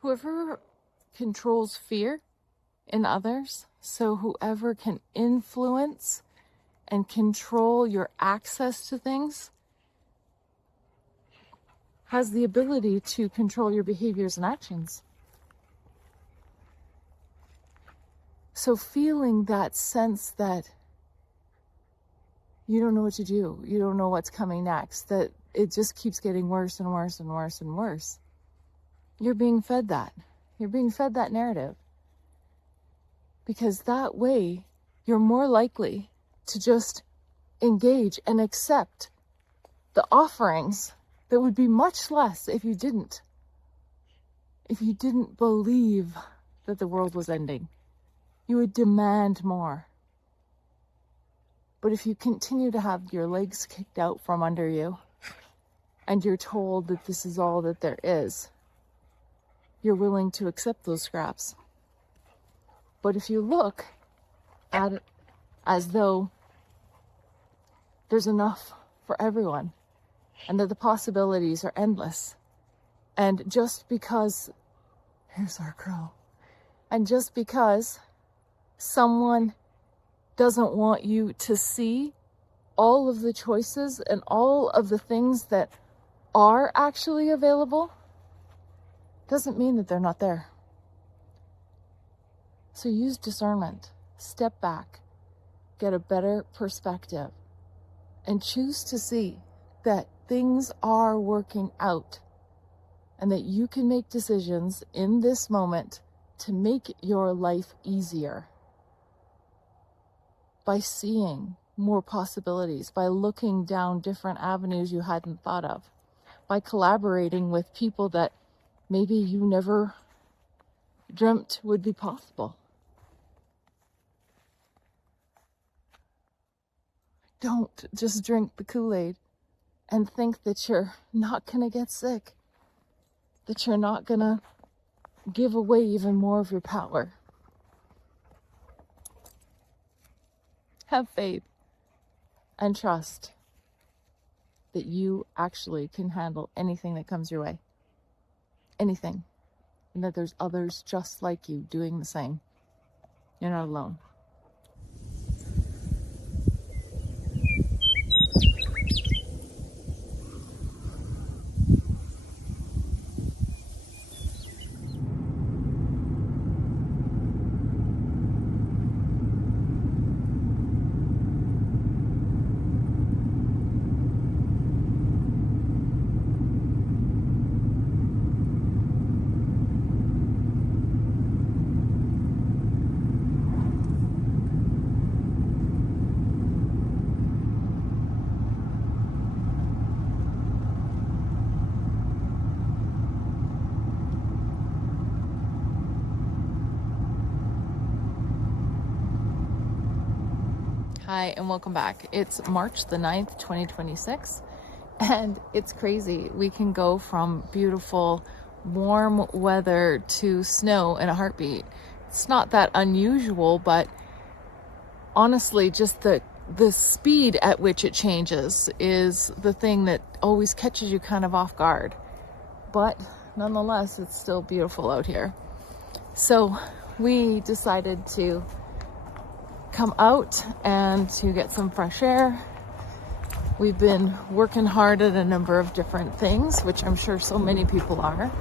whoever controls fear in others, so whoever can influence and control your access to things, has the ability to control your behaviors and actions. So feeling that sense that you don't know what to do, you don't know what's coming next, that it just keeps getting worse and worse and worse and worse. You're being fed that. You're being fed that narrative. Because that way, you're more likely to just engage and accept the offerings that would be much less if you didn't. If you didn't believe that the world was ending, you would demand more. But if you continue to have your legs kicked out from under you, and you're told that this is all that there is, you're willing to accept those scraps. But if you look at it as though there's enough for everyone, and that the possibilities are endless, and just because, here's our crow, and just because someone doesn't want you to see all of the choices and all of the things that are actually available, doesn't mean that they're not there. So use discernment, step back, get a better perspective, and choose to see that things are working out and that you can make decisions in this moment to make your life easier by seeing more possibilities, by looking down different avenues you hadn't thought of, by collaborating with people that maybe you never dreamt would be possible. Don't just drink the Kool-Aid and think that you're not going to get sick, that you're not going to give away even more of your power. Have faith and trust that you actually can handle anything that comes your way. Anything. And that there's others just like you doing the same. You're not alone. Hi, and welcome back. It's March the 9th, 2026, and it's crazy. We can go from beautiful, warm weather to snow in a heartbeat. It's not that unusual, but honestly, just the speed at which it changes is the thing that always catches you kind of off guard. But nonetheless, it's still beautiful out here. So we decided to come out and to get some fresh air. We've been working hard at a number of different things, which I'm sure so many people are,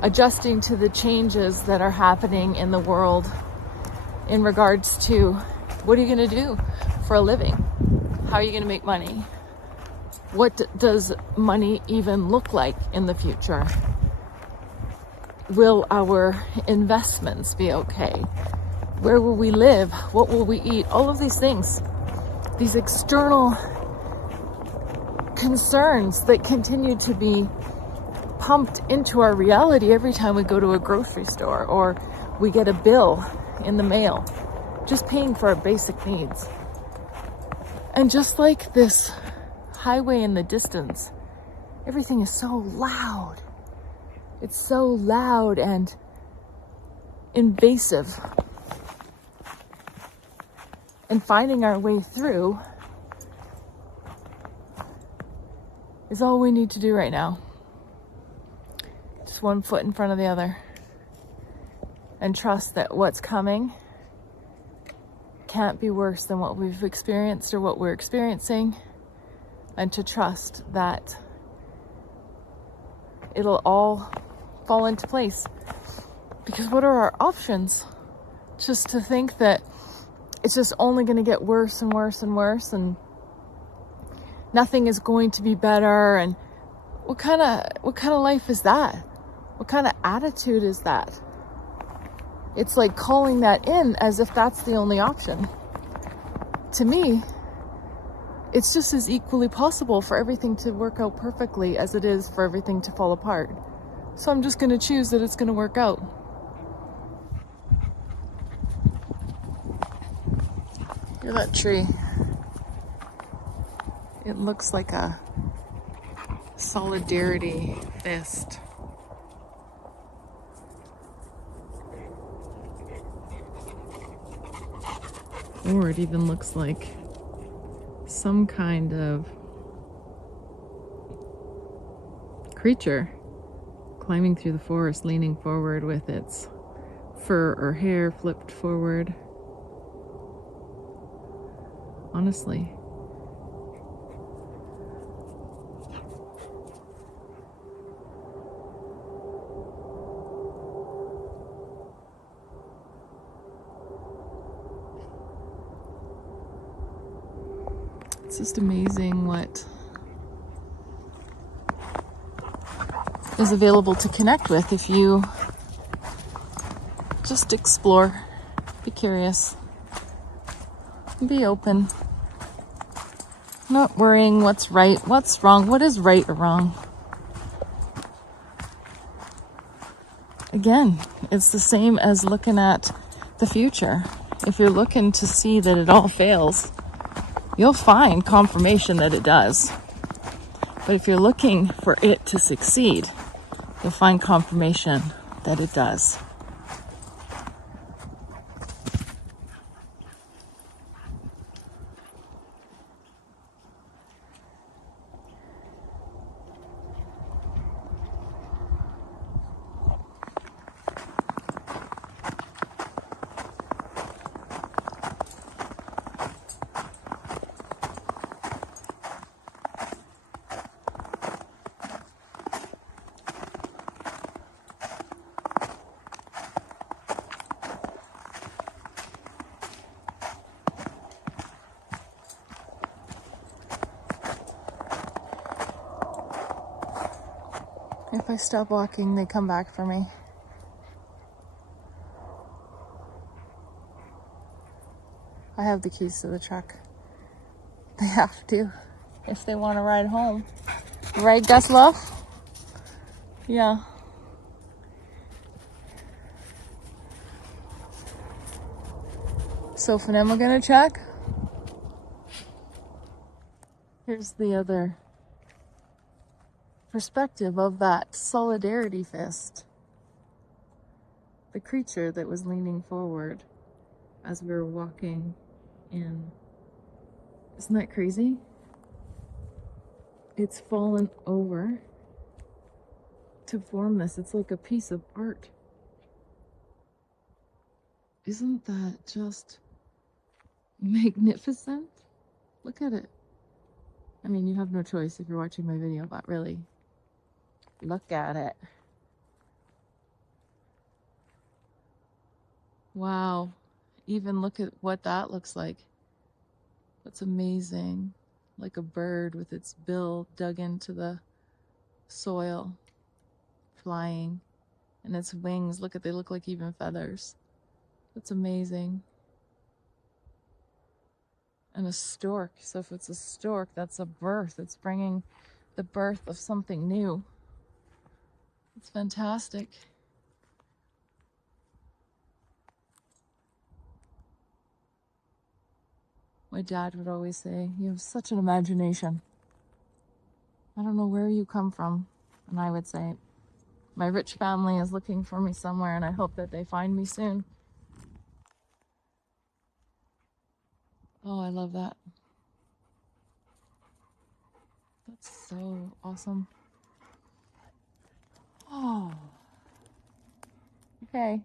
adjusting to the changes that are happening in the world in regards to what are you going to do for a living? How are you going to make money? What does money even look like in the future? Will our investments be okay? Where will we live? What will we eat? All of these things, these external concerns that continue to be pumped into our reality every time we go to a grocery store or we get a bill in the mail, just paying for our basic needs. And just like this highway in the distance, everything is so loud. It's so loud and invasive. And finding our way through is all we need to do right now. Just one foot in front of the other. and trust that what's coming can't be worse than what we've experienced or what we're experiencing, and to trust that it'll all fall into place. Because what are our options? Just to think that it's just only going to get worse and worse and worse, and nothing is going to be better. And what kind of life is that? What kind of attitude is that? It's like calling that in as if that's the only option. To me, it's just as equally possible for everything to work out perfectly as it is for everything to fall apart. So I'm just going to choose that it's going to work out. Hear that tree? It looks like a solidarity fist. Or it even looks like some kind of creature climbing through the forest, leaning forward with its fur or hair flipped forward. Honestly. It's just amazing what is available to connect with if you just explore, be curious, be open, not worrying what's right, what's wrong, what is right or wrong. Again, it's the same as looking at the future. If you're looking to see that it all fails, you'll find confirmation that it does. But if you're looking for it to succeed, you'll find confirmation that it does. If I stop walking, they come back for me. I have the keys to the truck. They have to, if they want to ride home. Right, Gus Love? Yeah. So for them, we're gonna check. Here's the other perspective of that solidarity fist. The creature that was leaning forward as we were walking in. Isn't that crazy? It's fallen over to form this. It's like a piece of art. Isn't that just magnificent? Look at it. I mean, you have no choice if you're watching my video, but really, look at it. Wow. Even look at what that looks like. That's amazing. Like a bird with its bill dug into the soil, flying. And its wings, look at, they look like even feathers. That's amazing. And a stork. So if it's a stork, that's a birth. It's bringing the birth of something new. It's fantastic. My dad would always say, you have such an imagination. I don't know where you come from. And I would say, my rich family is looking for me somewhere, and I hope that they find me soon. Oh, I love that. That's so awesome. Oh. Okay.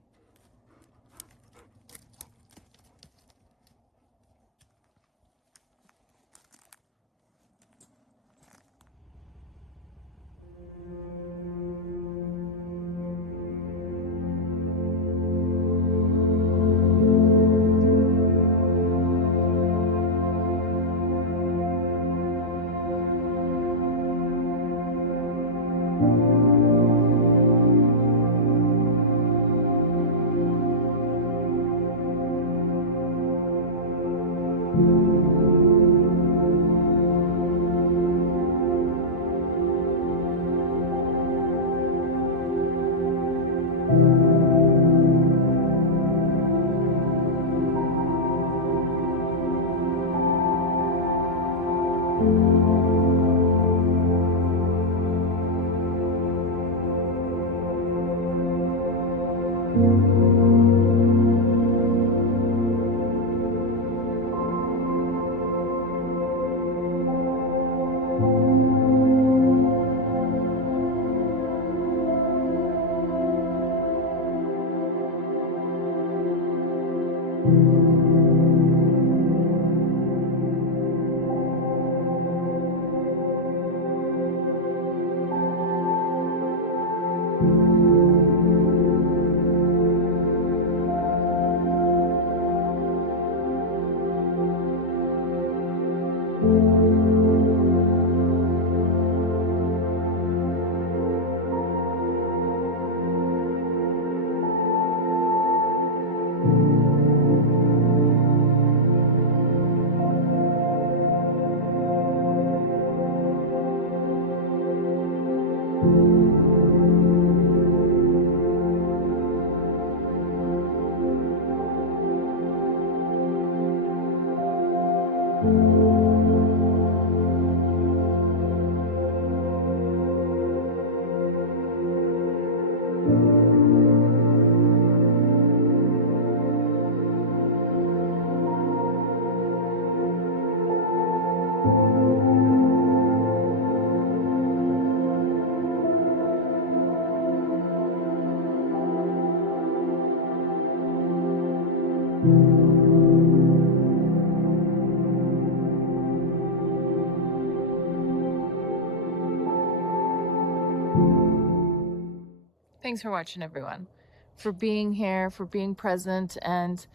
Thanks for watching, everyone, for being here, for being present and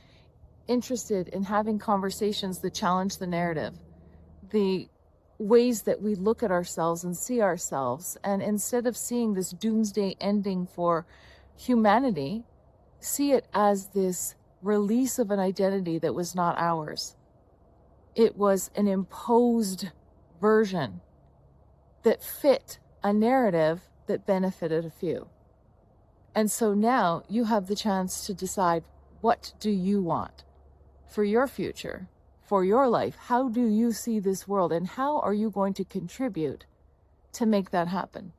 interested in having conversations that challenge the narrative, the ways that we look at ourselves and see ourselves. And instead of seeing this doomsday ending for humanity, see it as this release of an identity that was not ours. It was an imposed version that fit a narrative that benefited a few. And so now you have the chance to decide, what do you want for your future, for your life? How do you see this world, and how are you going to contribute to make that happen?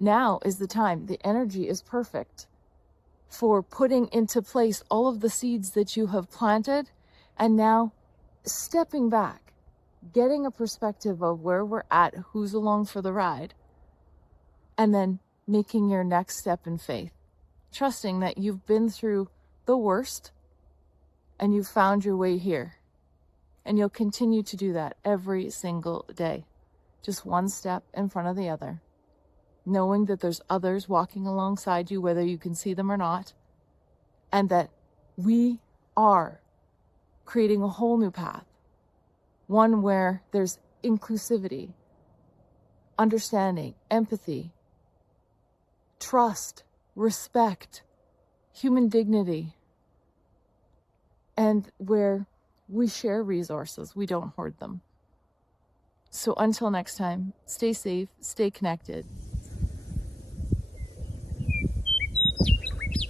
Now is the time. The energy is perfect for putting into place all of the seeds that you have planted, and now stepping back, getting a perspective of where we're at, who's along for the ride, and then making your next step in faith, trusting that you've been through the worst and you've found your way here. And you'll continue to do that every single day, just one step in front of the other, knowing that there's others walking alongside you, whether you can see them or not, and that we are creating a whole new path, one where there's inclusivity, understanding, empathy, trust, respect, human dignity, and where we share resources, we don't hoard them. So until next time, stay safe, stay connected.